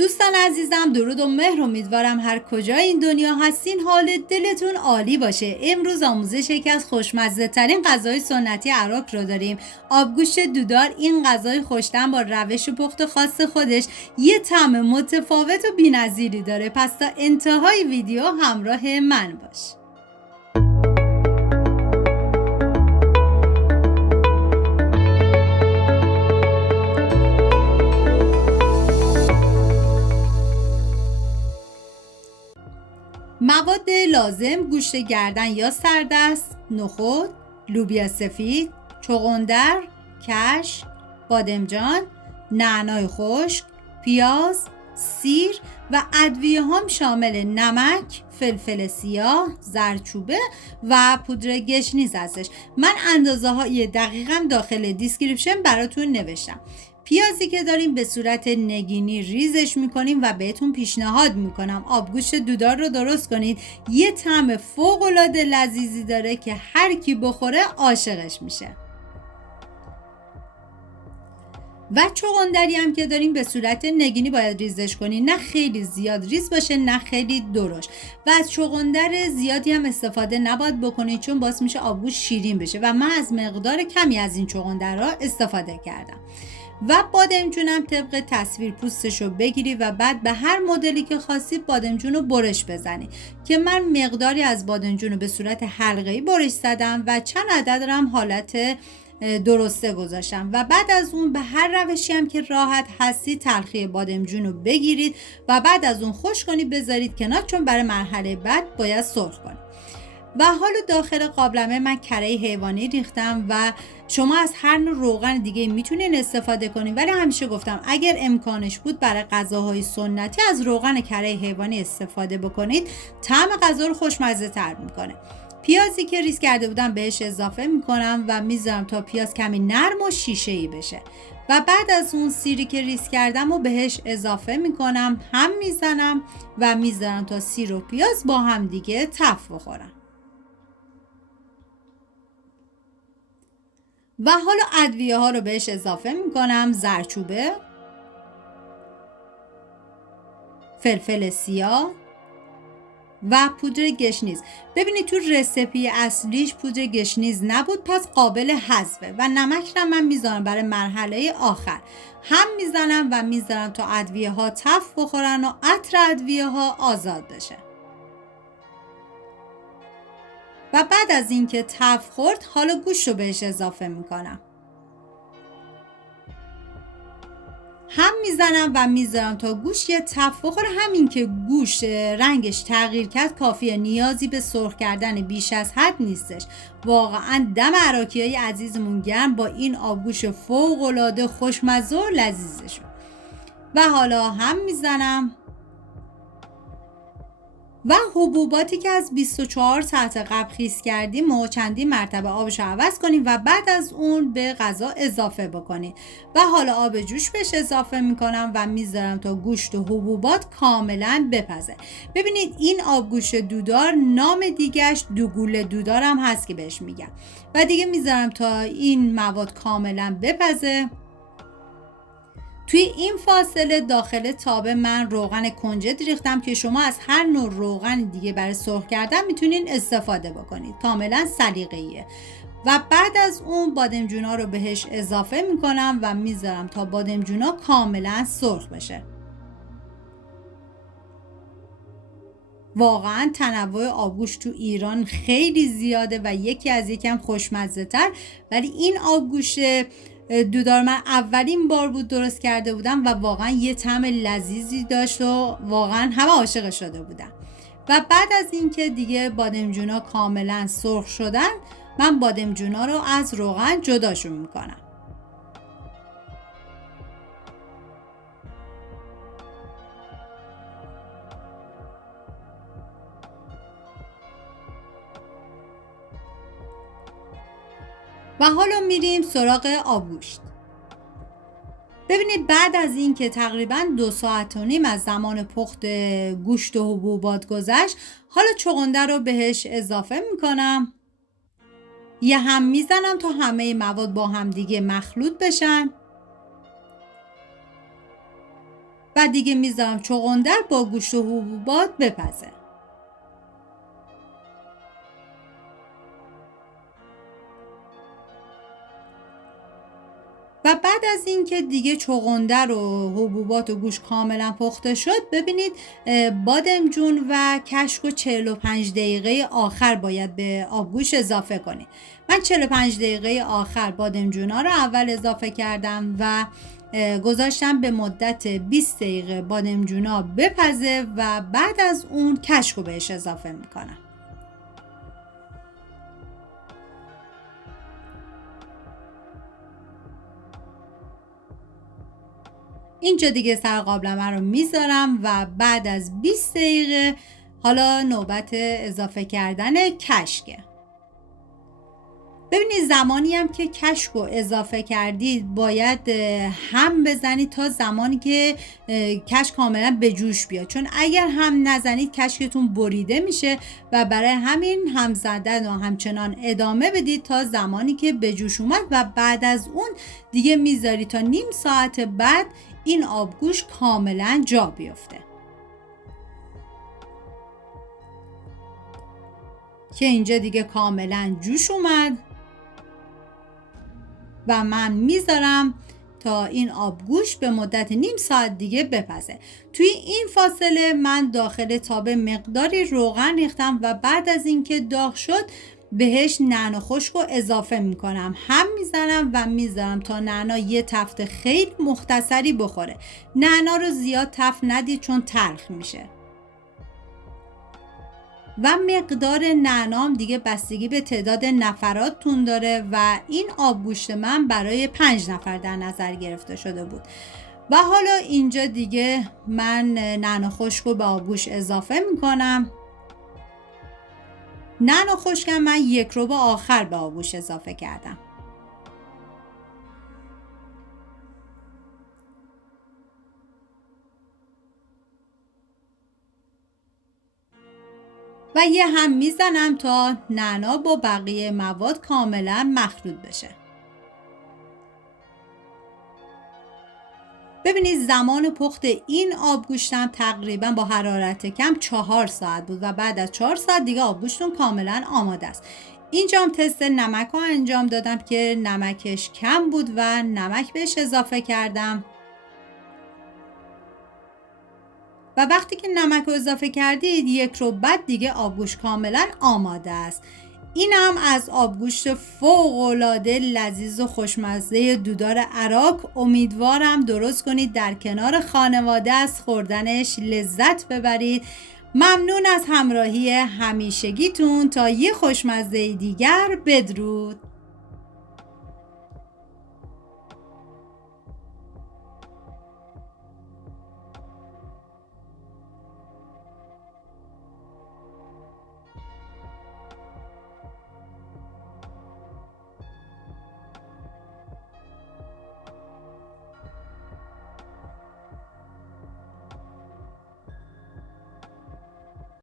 دوستان عزیزم، درود و مهر. امیدوارم هر کجای این دنیا هستین حال دلتون عالی باشه. امروز آموزش یکی از خوشمزه ترین غذای سنتی عراق رو داریم. آبگوشت دودار. این غذای خوش‌طعم با روش پخت خاص خودش یه طعم متفاوت و بی‌نظیری داره. پس تا انتهای ویدیو همراه من باش. مواد لازم: گوشت گردن یا سردست، نخود، لوبیا سفید، چغندر، کش، بادمجان، نعنای خشک، پیاز، سیر و ادویه هم شامل نمک، فلفل سیاه، زردچوبه و پودر گشنیز هستش. من اندازه های دقیقم داخل دیسکریپشن براتون نوشتم. پیازی که داریم به صورت نگینی ریزش میکنیم و بهتون پیشنهاد میکنم آبگوشت دودار رو درست کنید. یه طعم فوق العاده لذیذی داره که هر کی بخوره عاشقش میشه. و چغندری هم که داریم به صورت نگینی باید ریزش کنید، نه خیلی زیاد ریز باشه نه خیلی درشت. و از چغندر زیادی هم استفاده نباید بکنید چون باعث میشه آبگوشت شیرین بشه و من از مقدار کمی از این چغندرها استفاده کردم. و بادمجونم طبق تصویر پوستشو بگیری و بعد به هر مدلی که خواستید بادمجون رو برش بزنی که من مقداری از بادمجون رو به صورت حلقه‌ای برش زدم و چند عدد رو هم حالت درسته گذاشتم. و بعد از اون به هر روشی هم که راحت هستی تلخی بادمجون رو بگیرید و بعد از اون خشک کنید بذارید کنار چون برای مرحله بعد باید سرخ کنید. و حالا داخل قابلمه من کره حیوانی ریختم و شما از هر نوع روغن دیگه میتونین استفاده کنین، ولی همیشه گفتم اگر امکانش بود برای غذاهای سنتی از روغن کره حیوانی استفاده بکنید، طعم غذا رو خوشمزه تر میکنه. پیازی که ریز کرده بودم بهش اضافه میکنم و میذارم تا پیاز کمی نرم و شیشه‌ای بشه. و بعد از اون سیری که ریز کردم و بهش اضافه میکنم، هم میزنم و میذارم تا سیر و پیاز با هم دیگه تف بخورن. و حالا ادویه ها رو بهش اضافه میکنم: زردچوبه، فلفل سیاه و پودر گشنیز. ببینید تو رسیپی اصلیش پودر گشنیز نبود پس قابل حذفه. و نمک رو من میذارم برای مرحله آخر، هم میزنم و میذارم تا ادویه ها تف بخورن و عطر ادویه ها آزاد بشه. و بعد از اینکه تف خورد حالا گوشت رو بهش اضافه میکنم، هم میزنم و میذارم تا گوشت یه تف بخوره. همین که گوشت رنگش تغییر کرد کافیه، نیازی به سرخ کردن بیش از حد نیستش. واقعا دم عراقیای عزیزمون گرم با این آبگوشت فوق العاده خوشمزه و لذیذشون. و حالا هم میزنم و حبوباتی که از 24 ساعت قبل خیس کردیم و چندین مرتبه آبش رو عوض کنیم و بعد از اون به غذا اضافه بکنید. و حالا آب جوش بهش اضافه میکنم و میذارم تا گوشت و حبوبات کاملا بپزه. ببینید این آبگوشت دودار نام دیگهش دوگوله دودار هم هست که بهش میگم. و دیگه میذارم تا این مواد کاملا بپزه. توی این فاصله داخل تابه من روغن کنجد ریختم که شما از هر نوع روغن دیگه برای سرخ کردن میتونین استفاده بکنید، کاملا سلیقه‌ایه. و بعد از اون بادمجونا رو بهش اضافه میکنم و میذارم تا بادمجونا کاملا سرخ بشه. واقعا تنوع آبگوشت تو ایران خیلی زیاده و یکم خوشمزه تر، ولی این آبگوشت دودار من اولین بار بود درست کرده بودم و واقعا یه طعم لذیذی داشت و واقعا همه عاشق شده بودن. و بعد از اینکه دیگه بادمجونا کاملا سرخ شدن من بادمجونا رو از روغن جداشون میکنم. و حالا میریم سراغ آبگوشت. ببینید بعد از این که تقریبا 2 ساعت و نیم از زمان پخت گوشت و حبوبات گذشت، حالا چغندر رو بهش اضافه میکنم. یه هم میزنم تا همه مواد با هم دیگه مخلوط بشن. و دیگه میذارم چغندر با گوشت و حبوبات بپزه. و بعد از اینکه دیگه چغندر و حبوبات و گوشت کاملا پخته شد، ببینید بادمجون و کشک و 45 دقیقه آخر باید به آبگوشت اضافه کنید. من 45 دقیقه آخر بادمجونا رو اول اضافه کردم و گذاشتم به مدت 20 دقیقه بادمجونا بپزه و بعد از اون کشک رو بهش اضافه میکنم. اینجا دیگه سر قابلمه رو میذارم و بعد از 20 دقیقه حالا نوبت اضافه کردن کشکه. ببینید زمانی هم که کشک رو اضافه کردید باید هم بزنید تا زمانی که کشک کاملا به جوش بیاد، چون اگر هم نزنید کشکتون بریده میشه و برای همین هم زدن و همچنان ادامه بدید تا زمانی که به جوش اومد و بعد از اون دیگه میذارید تا نیم ساعت بعد این آبگوشت کاملا جا بیفته که اینجا دیگه کاملا جوش اومد و من میذارم تا این آبگوشت به مدت نیم ساعت دیگه بپزه. توی این فاصله من داخل تابه مقداری روغن ریختم و بعد از اینکه داغ شد بهش نعنا خشک رو اضافه میکنم، هم میزنم و میذارم تا نعنا یه تفت خیلی مختصری بخوره. نعنا رو زیاد تفت ندید چون تلخ میشه و مقدار نعنام دیگه بستگی به تعداد نفراتتون داره و این آبگوشت من برای 5 نفر در نظر گرفته شده بود. و حالا اینجا دیگه من نعنا خشک رو به آبگوشت اضافه میکنم. نعنا خشک من 1 ربع آخر به آبگوشت اضافه کردم. و یه هم میزنم تا نعنا با بقیه مواد کاملا مخلوط بشه. ببینید زمان پخت این آبگوشتم تقریبا با حرارت کم 4 ساعت بود و بعد از 4 ساعت دیگه آبگوشتون کاملا آماده است. اینجا هم تست نمک رو انجام دادم که نمکش کم بود و نمک بهش اضافه کردم. و وقتی که نمک رو اضافه کردید 1 ربع بعد دیگه آبگوشت کاملا آماده است. این هم از آبگوشت فوق‌العاده لذیذ و خوشمزه دودار عراق. امیدوارم درست کنید در کنار خانواده از خوردنش لذت ببرید. ممنون از همراهی همیشگیتون. تا یه خوشمزه دیگر، بدرود.